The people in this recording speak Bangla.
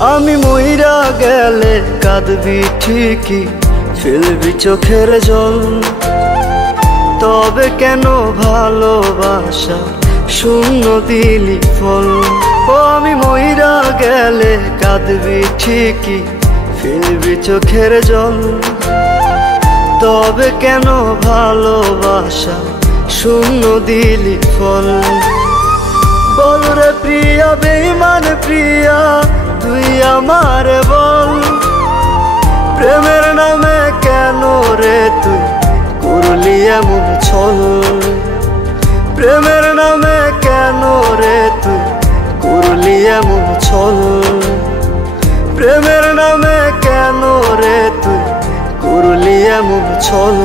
আমি মইরা গেলে কাঁদবি ঠিকই, ফেলবি চোখের জল। তবে কেন ভালোবাসা শূন্য দিলি ফল? ও আমি মইরা গেলে কাঁদবি ঠিকই, ফেলবি চোখের জল। তবে কেন ভালোবাসা শূন্য দিলি ফল? বল রে প্রিয়া, বেঈমান প্রিয়া, তুই আমার বল। প্রেমের নামে কেন রে তুই করলি এমন ছল? প্রেমের নামে কেন রে তুই করলি এমন ছল? প্রেমের নামে কেন রে তুই করলি এমন ছল?